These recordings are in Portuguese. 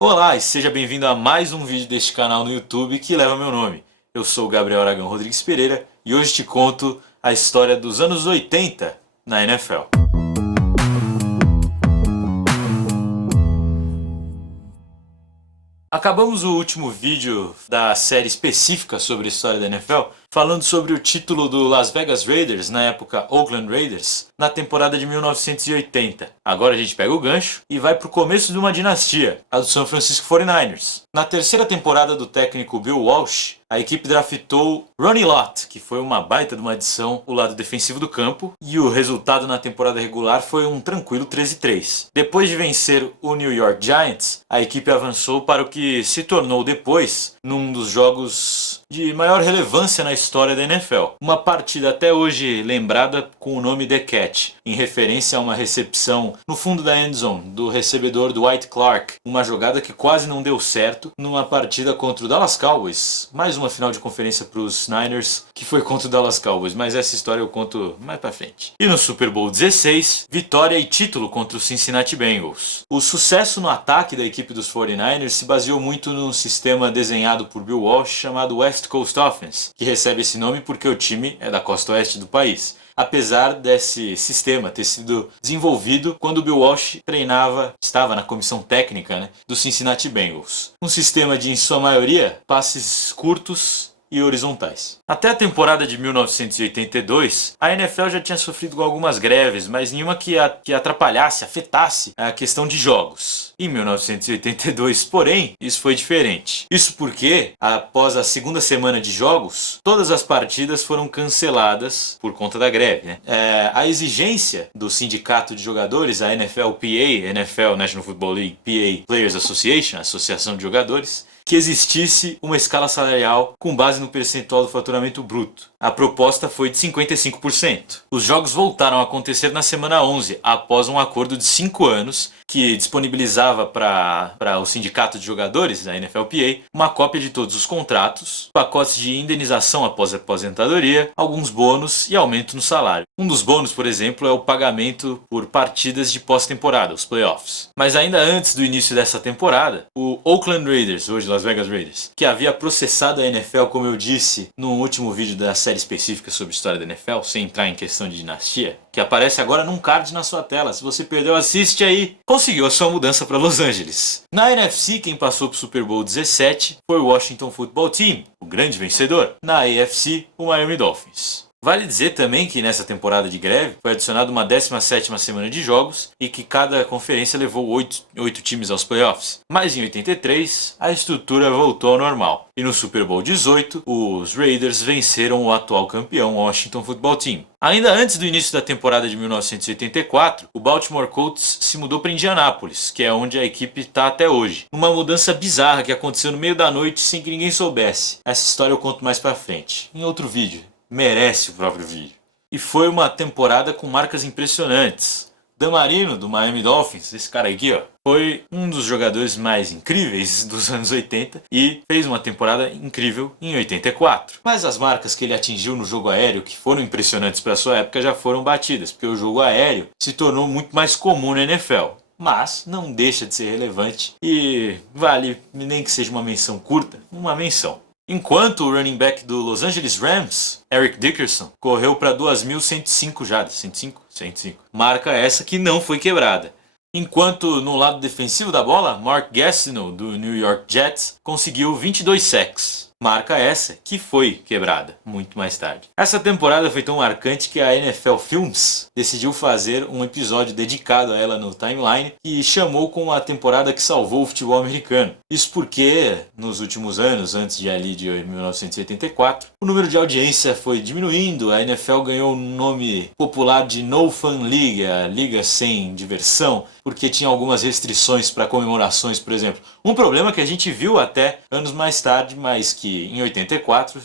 Olá e seja bem-vindo a mais um vídeo deste canal no YouTube que leva meu nome. Eu sou o Gabriel Aragão Rodrigues Pereira e hoje te conto a história dos anos 80 na NFL. Acabamos o último vídeo da série específica sobre a história da NFL falando sobre o título do Las Vegas Raiders, na época Oakland Raiders, na temporada de 1980. Agora a gente pega o gancho e vai para o começo de uma dinastia, a do San Francisco 49ers. Na terceira temporada do técnico Bill Walsh, a equipe draftou Ronnie Lott, que foi uma baita de uma adição o lado defensivo do campo, e o resultado na temporada regular foi um tranquilo 13-3. Depois de vencer o New York Giants, a equipe avançou para o que se tornou depois num dos jogos de maior relevância na história da NFL. Uma partida até hoje lembrada com o nome The Catch, em referência a uma recepção no fundo da endzone do recebedor Dwight Clark, uma jogada que quase não deu certo numa partida contra o Dallas Cowboys. Mais uma final de conferência para os Niners, que foi contra o Dallas Cowboys, mas essa história eu conto mais pra frente. E no Super Bowl 16, vitória e título contra o Cincinnati Bengals. O sucesso no ataque da equipe dos 49ers se baseou muito num sistema desenhado por Bill Walsh chamado West Coast Offense, que recebe esse nome porque o time é da costa oeste do país. Apesar desse sistema ter sido desenvolvido quando o Bill Walsh estava na comissão técnica, do Cincinnati Bengals. Um sistema de, em sua maioria, passes curtos e horizontais. Até a temporada de 1982, a NFL já tinha sofrido com algumas greves, mas nenhuma que atrapalhasse, afetasse a questão de jogos. Em 1982, porém, isso foi diferente. Isso porque, após a segunda semana de jogos, todas as partidas foram canceladas por conta da greve. A exigência do sindicato de jogadores, a NFLPA, NFL National Football League, PA Players Association, Associação de Jogadores, que existisse uma escala salarial com base no percentual do faturamento bruto. A proposta foi de 55%. Os jogos voltaram a acontecer na semana 11, após um acordo de 5 anos que disponibilizava para o sindicato de jogadores, da NFLPA, uma cópia de todos os contratos, pacotes de indenização após a aposentadoria, alguns bônus e aumento no salário. Um dos bônus, por exemplo, é o pagamento por partidas de pós-temporada, os playoffs. Mas ainda antes do início dessa temporada, o Oakland Raiders, hoje Las Vegas Raiders, que havia processado a NFL, como eu disse no último vídeo da série específica sobre a história da NFL, sem entrar em questão de dinastia, que aparece agora num card na sua tela. Se você perdeu, assiste aí. Conseguiu a sua mudança para Los Angeles. Na NFC, quem passou para o Super Bowl 17 foi o Washington Football Team, o grande vencedor. Na AFC, o Miami Dolphins. Vale dizer também que nessa temporada de greve foi adicionada uma 17ª semana de jogos e que cada conferência levou 8 times aos playoffs. Mas em 83, a estrutura voltou ao normal. E no Super Bowl 18, os Raiders venceram o atual campeão Washington Football Team. Ainda antes do início da temporada de 1984, o Baltimore Colts se mudou para Indianápolis, que é onde a equipe está até hoje. Uma mudança bizarra que aconteceu no meio da noite sem que ninguém soubesse. Essa história eu conto mais pra frente, em outro vídeo. Merece o próprio vídeo. E foi uma temporada com marcas impressionantes. Dan Marino, do Miami Dolphins, esse cara aqui, foi um dos jogadores mais incríveis dos anos 80 e fez uma temporada incrível em 84. Mas as marcas que ele atingiu no jogo aéreo, que foram impressionantes para sua época, já foram batidas, porque o jogo aéreo se tornou muito mais comum na NFL. Mas não deixa de ser relevante e vale, nem que seja uma menção curta, uma menção. Enquanto o running back do Los Angeles Rams, Eric Dickerson, correu para 2.105 jardas. 105? 105. Marca essa que não foi quebrada. Enquanto no lado defensivo da bola, Mark Gastineau, do New York Jets, conseguiu 22 sacks. Marca essa que foi quebrada muito mais tarde. Essa temporada foi tão marcante que a NFL Films decidiu fazer um episódio dedicado a ela no timeline e chamou como a temporada que salvou o futebol americano. Isso porque nos últimos anos, antes de 1984, o número de audiência foi diminuindo, a NFL ganhou o nome popular de No Fun League, a liga sem diversão, porque tinha algumas restrições para comemorações, por exemplo. Um problema que a gente viu até anos mais tarde, mas que em 84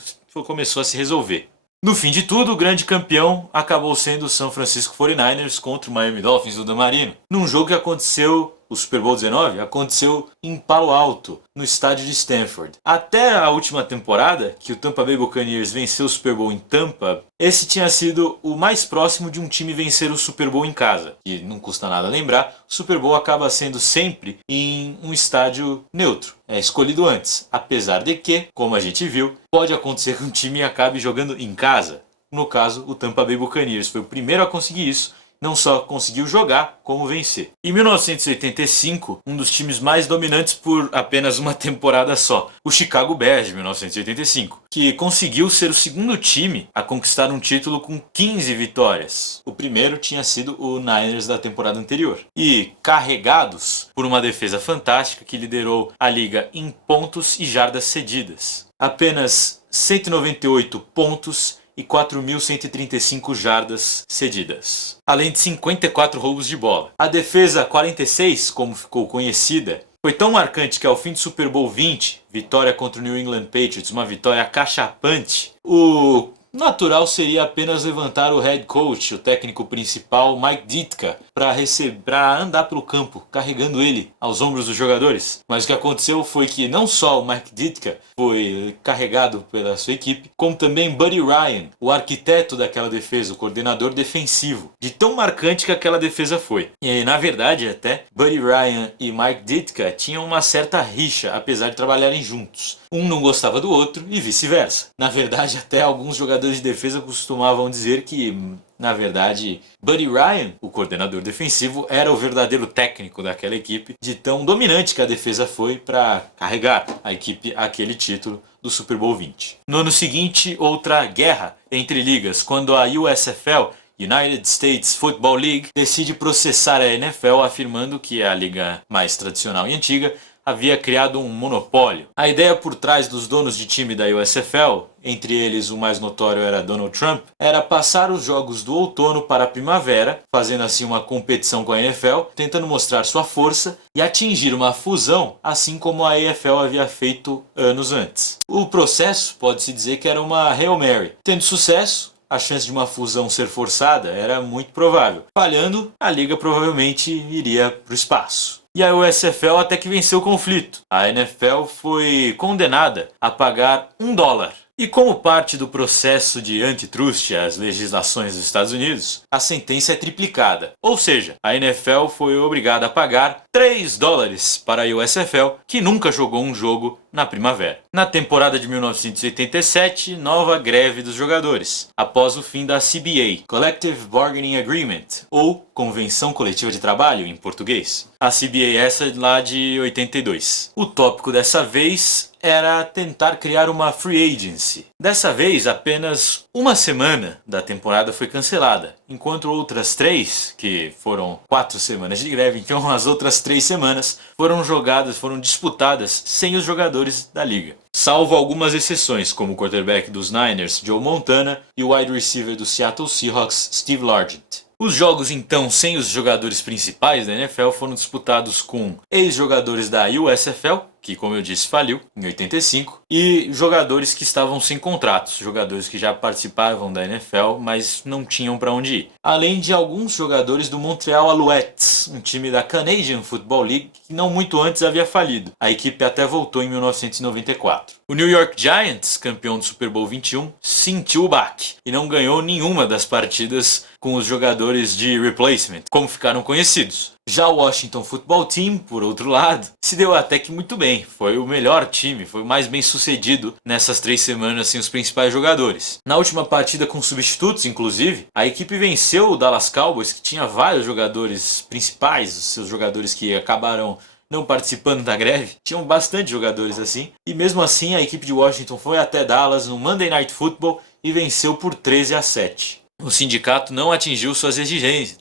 começou a se resolver. No fim de tudo, o grande campeão acabou sendo o San Francisco 49ers contra o Miami Dolphins do Dan Marino, num jogo que aconteceu o Super Bowl 19 aconteceu em Palo Alto, no estádio de Stanford. Até a última temporada, que o Tampa Bay Buccaneers venceu o Super Bowl em Tampa, esse tinha sido o mais próximo de um time vencer o Super Bowl em casa. E não custa nada lembrar, o Super Bowl acaba sendo sempre em um estádio neutro. É escolhido antes, apesar de que, como a gente viu, pode acontecer que um time acabe jogando em casa. No caso, o Tampa Bay Buccaneers foi o primeiro a conseguir isso. Não só conseguiu jogar, como vencer. Em 1985, um dos times mais dominantes por apenas uma temporada só, o Chicago Bears de 1985, que conseguiu ser o segundo time a conquistar um título com 15 vitórias. O primeiro tinha sido o Niners da temporada anterior. E carregados por uma defesa fantástica que liderou a liga em pontos e jardas cedidas. Apenas 198 pontos e 4.135 jardas cedidas, além de 54 roubos de bola. A defesa 46, como ficou conhecida, foi tão marcante que ao fim do Super Bowl 20, vitória contra o New England Patriots, uma vitória acachapante, o natural seria apenas levantar o head coach, o técnico principal, Mike Ditka, para andar pelo campo, carregando ele aos ombros dos jogadores. Mas o que aconteceu foi que não só o Mike Ditka foi carregado pela sua equipe, como também Buddy Ryan, o arquiteto daquela defesa, o coordenador defensivo, de tão marcante que aquela defesa foi. E na verdade até, Buddy Ryan e Mike Ditka tinham uma certa rixa, apesar de trabalharem juntos. Um não gostava do outro e vice-versa. Na verdade, até alguns jogadores de defesa costumavam dizer que, na verdade, Buddy Ryan, o coordenador defensivo, era o verdadeiro técnico daquela equipe, de tão dominante que a defesa foi para carregar a equipe àquele título do Super Bowl 20. No ano seguinte, outra guerra entre ligas, quando a USFL, United States Football League, decide processar a NFL, afirmando que é a liga mais tradicional e antiga havia criado um monopólio. A ideia por trás dos donos de time da USFL, entre eles o mais notório era Donald Trump, era passar os jogos do outono para a primavera, fazendo assim uma competição com a NFL, tentando mostrar sua força e atingir uma fusão, assim como a AFL havia feito anos antes. O processo pode-se dizer que era uma Hail Mary. Tendo sucesso, a chance de uma fusão ser forçada era muito provável. Falhando, a liga provavelmente iria para o espaço. E a USFL até que venceu o conflito. A NFL foi condenada a pagar $1. E como parte do processo de antitrust às legislações dos Estados Unidos, a sentença é triplicada. Ou seja, a NFL foi obrigada a pagar $3 para a USFL, que nunca jogou um jogo na primavera. Na temporada de 1987, nova greve dos jogadores, após o fim da CBA, Collective Bargaining Agreement, ou Convenção Coletiva de Trabalho em português. A CBA essa é lá de 82. O tópico dessa vez era tentar criar uma free agency. Dessa vez, apenas uma semana da temporada foi cancelada, enquanto outras 3, que foram 4 semanas de greve, então as outras 3 semanas foram disputadas sem os jogadores da liga. Salvo algumas exceções, como o quarterback dos Niners, Joe Montana, e o wide receiver do Seattle Seahawks, Steve Largent. Os jogos então sem os jogadores principais da NFL foram disputados com ex-jogadores da USFL, que como eu disse faliu em 85, e jogadores que estavam sem contratos, jogadores que já participavam da NFL, mas não tinham para onde ir. Além de alguns jogadores do Montreal Alouettes, um time da Canadian Football League que não muito antes havia falido. A equipe até voltou em 1994. O New York Giants, campeão do Super Bowl 21, sentiu o baque e não ganhou nenhuma das partidas com os jogadores de replacement, como ficaram conhecidos. Já o Washington Football Team, por outro lado, se deu até que muito bem. Foi o melhor time, foi o mais bem sucedido nessas 3 semanas sem os principais jogadores. Na última partida com substitutos, inclusive, a equipe venceu o Dallas Cowboys, que tinha vários jogadores principais, os seus jogadores que acabaram não participando da greve. Tinham bastante jogadores assim. E mesmo assim, a equipe de Washington foi até Dallas no Monday Night Football e venceu por 13-7. O sindicato não atingiu suas exigências,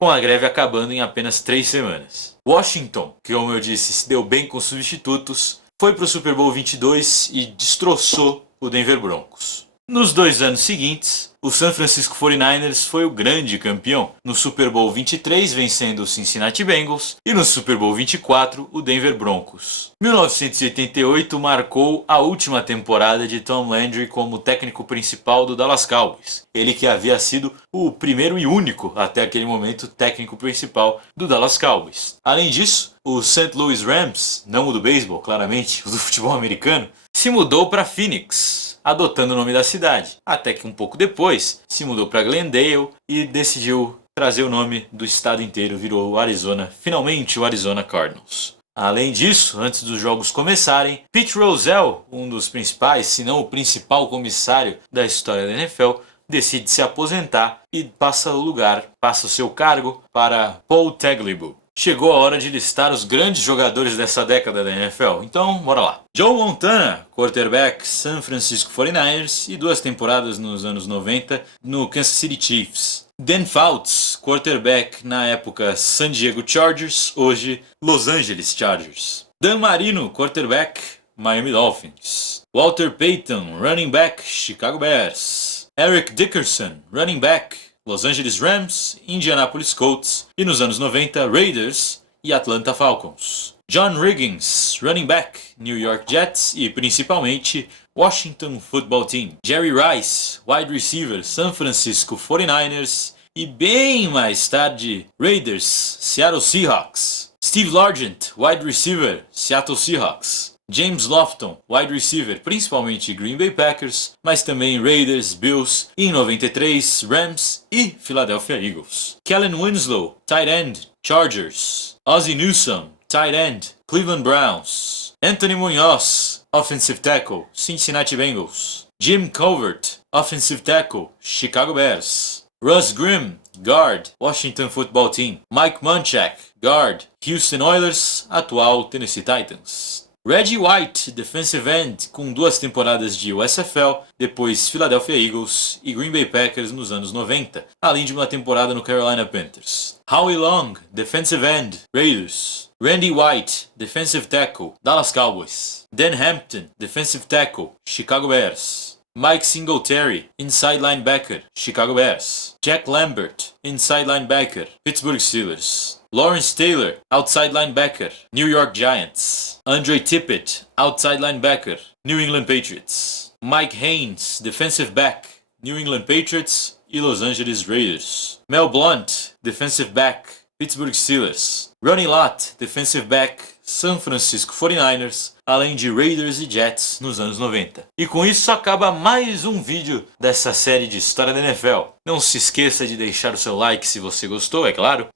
com a greve acabando em apenas 3 semanas. Washington, que como eu disse, se deu bem com os substitutos, foi para o Super Bowl 22 e destroçou o Denver Broncos. Nos 2 anos seguintes, o San Francisco 49ers foi o grande campeão, no Super Bowl 23 vencendo o Cincinnati Bengals e no Super Bowl 24 o Denver Broncos. 1988 marcou a última temporada de Tom Landry como técnico principal do Dallas Cowboys, ele que havia sido o primeiro e único até aquele momento técnico principal do Dallas Cowboys. Além disso, o St. Louis Rams, não o do beisebol, claramente, o do futebol americano, se mudou para Phoenix, adotando o nome da cidade, até que um pouco depois se mudou para Glendale e decidiu trazer o nome do estado inteiro, virou o Arizona, finalmente o Arizona Cardinals. Além disso, antes dos jogos começarem, Pete Rozelle, um dos principais, se não o principal comissário da história da NFL, decide se aposentar e passa o seu cargo para Paul Tagliabue. Chegou a hora de listar os grandes jogadores dessa década da NFL, então bora lá. Joe Montana, quarterback San Francisco 49ers e 2 temporadas nos anos 90 no Kansas City Chiefs. Dan Fouts, quarterback na época San Diego Chargers, hoje Los Angeles Chargers. Dan Marino, quarterback Miami Dolphins. Walter Payton, running back Chicago Bears. Eric Dickerson, running back Los Angeles Rams, Indianapolis Colts e nos anos 90 Raiders e Atlanta Falcons. John Riggins, running back New York Jets e principalmente Washington Football Team. Jerry Rice, wide receiver San Francisco 49ers e bem mais tarde Raiders, Seattle Seahawks. Steve Largent, wide receiver Seattle Seahawks. James Lofton, wide receiver, principalmente Green Bay Packers, mas também Raiders, Bills e em 93 Rams e Philadelphia Eagles. Kellen Winslow, tight end, Chargers. Ozzie Newsome, tight end, Cleveland Browns. Anthony Munoz, offensive tackle, Cincinnati Bengals. Jim Covert, offensive tackle, Chicago Bears. Russ Grimm, guard, Washington Football Team. Mike Munchak, guard, Houston Oilers, atual Tennessee Titans. Reggie White, defensive end, com 2 temporadas de USFL, depois Philadelphia Eagles e Green Bay Packers nos anos 90, além de uma temporada no Carolina Panthers. Howie Long, defensive end, Raiders. Randy White, defensive tackle, Dallas Cowboys. Dan Hampton, defensive tackle, Chicago Bears. Mike Singletary, inside linebacker, Chicago Bears. Jack Lambert, inside linebacker, Pittsburgh Steelers. Lawrence Taylor, outside linebacker, New York Giants. Andre Tippett, outside linebacker, New England Patriots. Mike Haynes, defensive back, New England Patriots e Los Angeles Raiders. Mel Blount, defensive back, Pittsburgh Steelers. Ronnie Lott, defensive back, San Francisco 49ers, além de Raiders e Jets nos anos 90. E com isso acaba mais um vídeo dessa série de história da NFL. Não se esqueça de deixar o seu like se você gostou, é claro.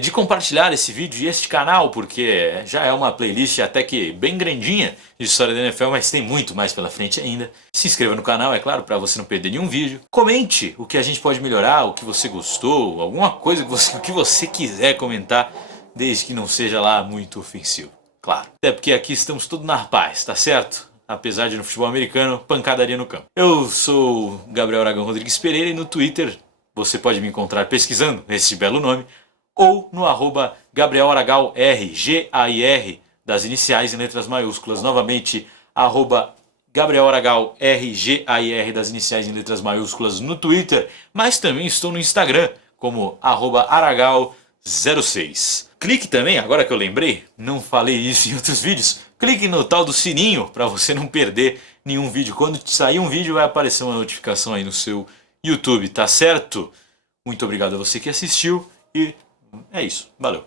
De compartilhar esse vídeo e este canal, porque já é uma playlist até que bem grandinha de história da NFL, mas tem muito mais pela frente ainda. Se inscreva no canal, é claro, para você não perder nenhum vídeo. Comente o que a gente pode melhorar, o que você gostou, alguma coisa o que você quiser comentar, desde que não seja lá muito ofensivo. Claro, até porque aqui estamos todos na paz, tá certo? Apesar de no futebol americano, pancadaria no campo. Eu sou Gabriel Aragão Rodrigues Pereira e no Twitter você pode me encontrar pesquisando esse belo nome ou no @GabrielAragalR, G-A-I-R, das iniciais em letras maiúsculas. Novamente, @GabrielAragalR, G-A-I-R, das iniciais em letras maiúsculas no Twitter, mas também estou no Instagram como @Aragal06. Clique também, agora que eu lembrei, não falei isso em outros vídeos, clique no tal do sininho para você não perder nenhum vídeo. Quando sair um vídeo vai aparecer uma notificação aí no seu YouTube, tá certo? Muito obrigado a você que assistiu e é isso, valeu.